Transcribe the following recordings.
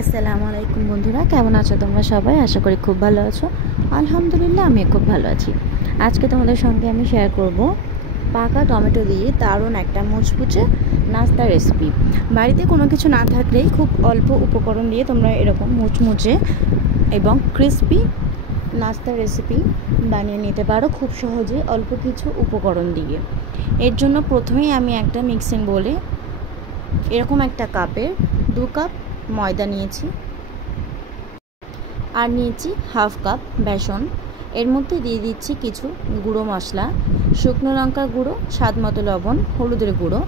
আসসালামু আলাইকুম বন্ধুরা, কেমন আছো তোমরা সবাই? আশা করি খুব ভালো আছো। আলহামদুলিল্লাহ, আমি খুব ভালো আছি। আজকে তোমাদের সঙ্গে আমি শেয়ার করব পাকা টমেটো দিয়ে দারুণ একটা মুচমুচে নাস্তার রেসিপি। বাড়িতে কোনো কিছু না থাকলেই খুব অল্প উপকরণ দিয়ে তোমরা এরকম মুচমুচে এবং ক্রিস্পি নাস্তার রেসিপি বানিয়ে নিতে পারো খুব সহজে অল্প কিছু উপকরণ দিয়ে। এর জন্য প্রথমেই আমি একটা মিক্সিং বোলে এরকম একটা কাপের 2 কাপ ময়দা নিয়েছি আর নিয়েছি হাফ কাপ বেসন। এর মধ্যে দিয়ে দিচ্ছি কিছু গুঁড়ো মশলা, শুকনো লঙ্কার গুঁড়ো, স্বাদ মতো লবণ, হলুদের গুঁড়ো,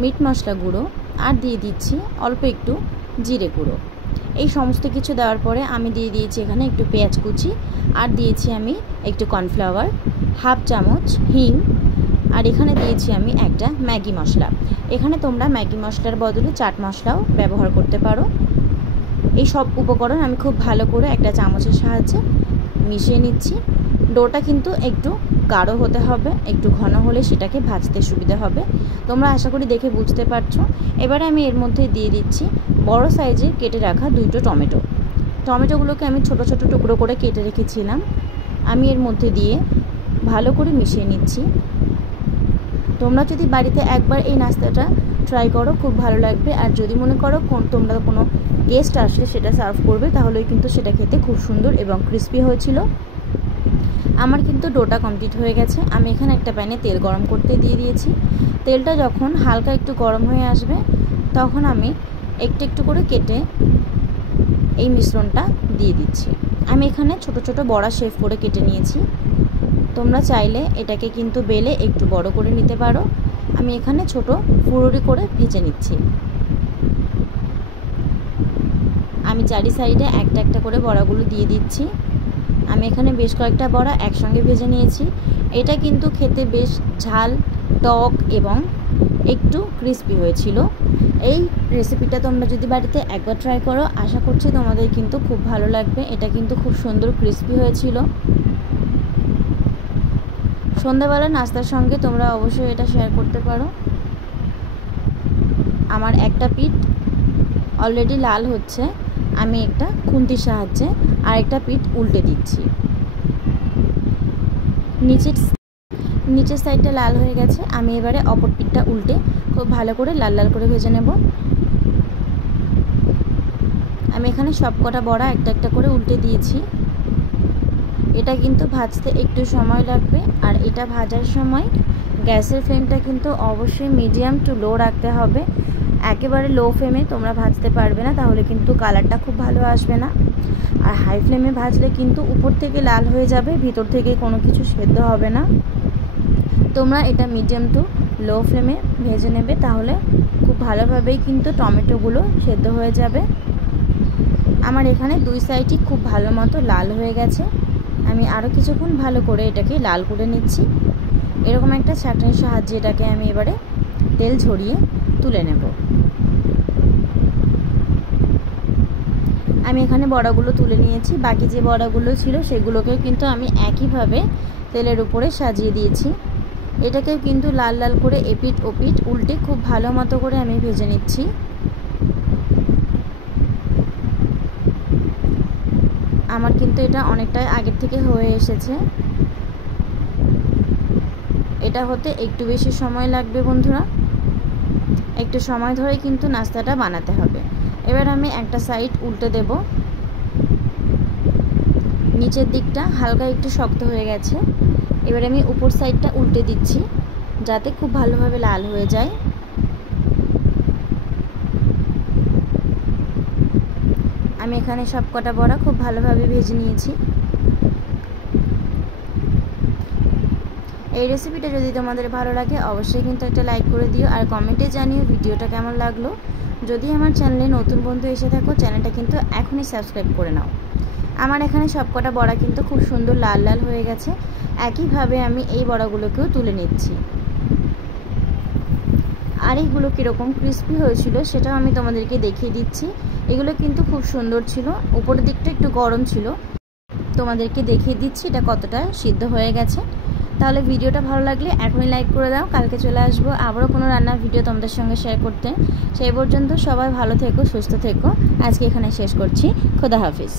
মিট মশলা গুঁড়ো আর দিয়ে দিচ্ছি অল্প একটু জিরে গুঁড়ো। এই সমস্ত কিছু দেওয়ার পরে আমি দিয়ে দিয়েছি এখানে একটু পেঁয়াজ কুচি আর দিয়েছি আমি একটু কর্নফ্লাওয়ার, হাফ চামচ হিং আর এখানে দিয়েছি আমি একটা ম্যাগি মশলা। এখানে তোমরা ম্যাগি মশলার বদলে চাট মশলাও ব্যবহার করতে পারো। এই সব উপকরণ আমি খুব ভালো করে একটা চামচের সাহায্যে মিশিয়ে নিচ্ছি। ডোটা কিন্তু একটু গাঢ় হতে হবে, একটু ঘন হলে সেটাকে ভাজতে সুবিধা হবে। তোমরা আশা করি দেখে বুঝতে পারছো। এবারে আমি এর মধ্যে দিয়ে দিচ্ছি বড় সাইজে কেটে রাখা 2টো টমেটো। টমেটোগুলোকে আমি ছোট ছোট টুকরো করে কেটে রেখেছিলাম। আমি এর মধ্যে দিয়ে ভালো করে মিশিয়ে নিচ্ছি। তোমরা যদি বাড়িতে একবার এই নাস্তাটা ট্রাই করো, খুব ভালো লাগবে। আর যদি মনে করো তোমরা কোনো গেস্ট আসলে সেটা সার্ভ করবে, তাহলেই কিন্তু সেটা খেতে খুব সুন্দর এবং ক্রিস্পি হয়েছিল। আমার কিন্তু ডোটা কমপ্লিট হয়ে গেছে। আমি এখানে একটা প্যানে তেল গরম করতে দিয়ে দিয়েছি। তেলটা যখন হালকা একটু গরম হয়ে আসবে, তখন আমি একটু একটু করে কেটে এই মিশ্রণটা দিয়ে দিচ্ছি। আমি এখানে ছোট ছোট বড়া শেপ করে কেটে নিয়েছি। তোমরা চাইলে এটাকে কিন্তু বেলে একটু বড় করে নিতে পারো। আমি এখানে ছোট ফুরুরি করে ভেজে নিচ্ছি। আমি চারি সাইডে একটা একটা করে বড়াগুলো দিয়ে দিচ্ছি। আমি এখানে বেশ কয়েকটা বড়া একসঙ্গে ভেজে নিয়েছি। এটা কিন্তু খেতে বেশ ঝাল, টক এবং একটু ক্রিস্পি হয়েছিল। এই রেসিপিটা তোমরা যদি বাড়িতে একবার ট্রাই করো, আশা করছি তোমাদের কিন্তু খুব ভালো লাগবে। এটা কিন্তু খুব সুন্দর ক্রিস্পি হয়েছিল। সন্ধ্যাবেলা নাস্তার সঙ্গে তোমরা অবশ্যই এটা শেয়ার করতে পারো। আমার একটা পিঠ অলরেডি লাল হচ্ছে। আমি একটা খুন্তির সাহায্যে আরেকটা পিঠ উল্টে দিচ্ছি। নিচের সাইডটা লাল হয়ে গেছে। আমি এবারে অপর পিঠটা উল্টে খুব ভালো করে লাল লাল করে ভেজে নেব। আমি এখানে সবকটা বড়া একটা একটা করে উল্টে দিয়েছি। এটা কিন্তু ভাজতে একটু সময় লাগবে। আর এটা ভাজার সময় গ্যাসের ফ্লেমটা কিন্তু অবশ্যই মিডিয়াম টু লো রাখতে হবে। একেবারে লো ফ্লেমে তোমরা ভাজতে পারবে না, তাহলে কিন্তু কালারটা খুব ভালো আসবে না। আর হাই ফ্লেমে ভাজলে কিন্তু উপর থেকে লাল হয়ে যাবে, ভিতর থেকে কোনো কিছু সেদ্ধ হবে না। তোমরা এটা মিডিয়াম টু লো ফ্লেমে ভেজে নেবে, তাহলে খুব ভালোভাবেই কিন্তু টমেটোগুলো সেদ্ধ হয়ে যাবে। আমার এখানে দুই সাইডই খুব ভালো মতো লাল হয়ে গেছে। আমি আরও কিছুক্ষণ ভালো করে এটাকে লাল করে নিচ্ছি। এরকম একটা ছাঁকনির সাহায্যে এটাকে আমি এবারে তেল ঝরিয়ে তুলে নেব। আমি এখানে বড়াগুলো তুলে নিয়েছি। বাকি যে বড়াগুলো ছিল সেগুলোকে কিন্তু আমি একইভাবে তেলের উপরে সাজিয়ে দিয়েছি। এটাকেও কিন্তু লাল লাল করে এপিঠ ওপিঠ উল্টে খুব ভালো মতো করে আমি ভেজে নিচ্ছি। আমার কিন্তু এটা অনেকটাই আগের থেকে হয়ে এসেছে। এটা হতে একটু বেশি সময় লাগবে বন্ধুরা। একটু সময় ধরে কিন্তু নাস্তাটা বানাতে হবে। এবার আমি একটা সাইড উল্টে দেব। নিচের দিকটা হালকা একটু শক্ত হয়ে গেছে। এবার আমি উপর সাইডটা উল্টে দিচ্ছি, যাতে খুব ভালোভাবে লাল হয়ে যায়। আমি এখানে সব কটা বড়া খুব ভালোভাবে ভেজে নিয়েছি। এই রেসিপিটা যদি তোমাদের ভালো লাগে, অবশ্যই কিন্তু একটা লাইক করে দিও আর কমেন্টে জানিও ভিডিওটা কেমন লাগলো। যদি আমার চ্যানেলে নতুন বন্ধু এসে থাকো, চ্যানেলটা কিন্তু এখনই সাবস্ক্রাইব করে নাও। আমার এখানে সব কটা বড়া কিন্তু খুব সুন্দর লাল লাল হয়ে গেছে। একইভাবে আমি এই বড়াগুলোকেও তুলে নিচ্ছি। আর এইগুলো কীরকম ক্রিস্পি হয়েছিল সেটাও আমি তোমাদেরকে দেখিয়ে দিচ্ছি। এগুলো কিন্তু খুব সুন্দর ছিল। উপরের দিকটা একটু গরম ছিল। তোমাদেরকে দেখিয়ে দিচ্ছি এটা কতটা সিদ্ধ হয়ে গেছে। তাহলে ভিডিওটা ভালো লাগলে এখনই লাইক করে দাও। কালকে চলে আসবো আবারও কোনো রান্নার ভিডিও তোমাদের সঙ্গে শেয়ার করতে। সেই পর্যন্ত সবাই ভালো থেকো, সুস্থ থেকো। আজকে এখানে শেষ করছি। খোদা হাফিজ।